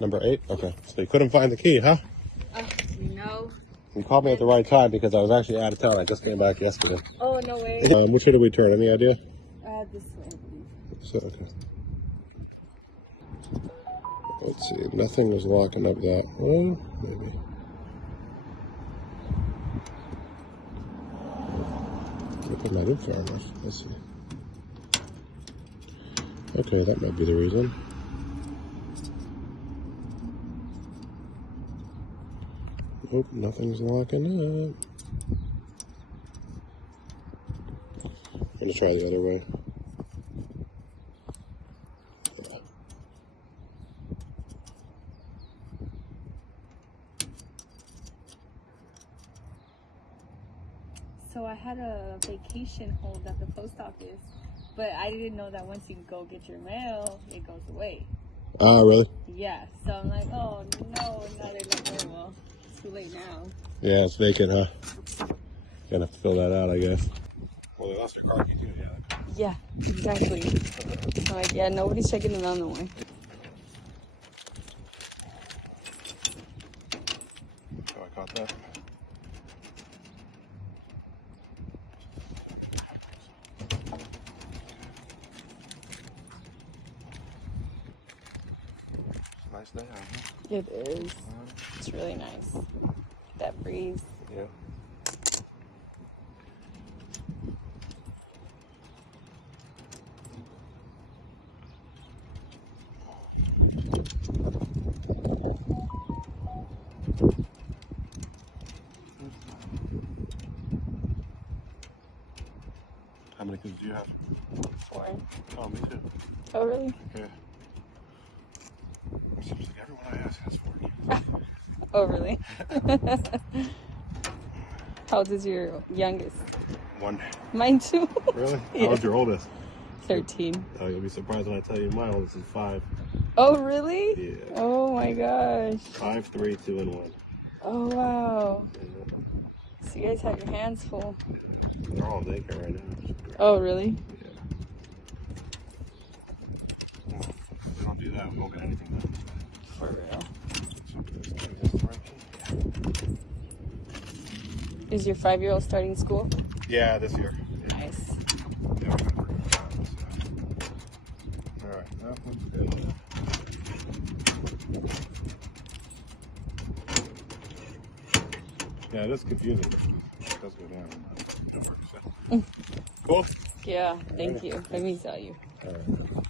Number 8? Okay. So you couldn't find the key, huh? No. You called me at the right time because I was actually out of town. I just came back yesterday. Oh, no way. Which way did we turn? Any idea? This way, I believe. So, okay. Let's see. Nothing was locking up that one. Maybe. Maybe my did fire enough. Let's see. Okay, that might be the reason. Nope, nothing's locking up. I'm gonna try the other way. So I had a vacation hold at the post office, but I didn't know that once you go get your mail, it goes away. Oh, really? Yeah, so I'm like, oh no, now they're like, oh well, it's too late now. Yeah, it's vacant, huh? Gonna have to fill that out, I guess. Well, they lost their car key too, yeah. Yeah, exactly. So like, yeah, nobody's checking it on the way. Oh, I caught that. Nice day out here. It is. It's really nice. That breeze. Yeah. How many kids do you have? 4. Oh, me too. Oh, really? Yeah. It seems like everyone I ask has 4 kids. Oh, really? How old is your youngest? 1. Mine too. Really? Yeah. How old's your oldest? 13. Oh, you'll be surprised when I tell you my oldest is 5. Oh, really? Yeah. Oh my gosh. 5, 3, 2, and 1. Oh, wow. Yeah. So you guys have your hands full. They're all in daycare right now. Oh, really? Yeah. If we don't do that, we won't get anything done. For real. Is your 5-year-old starting school? Yeah, this year. Nice. Yeah, we're gonna work on that, so. All right, that one's good. Yeah, it is confusing. It does go down. Cool? Yeah, thank you. Let me tell you. All right.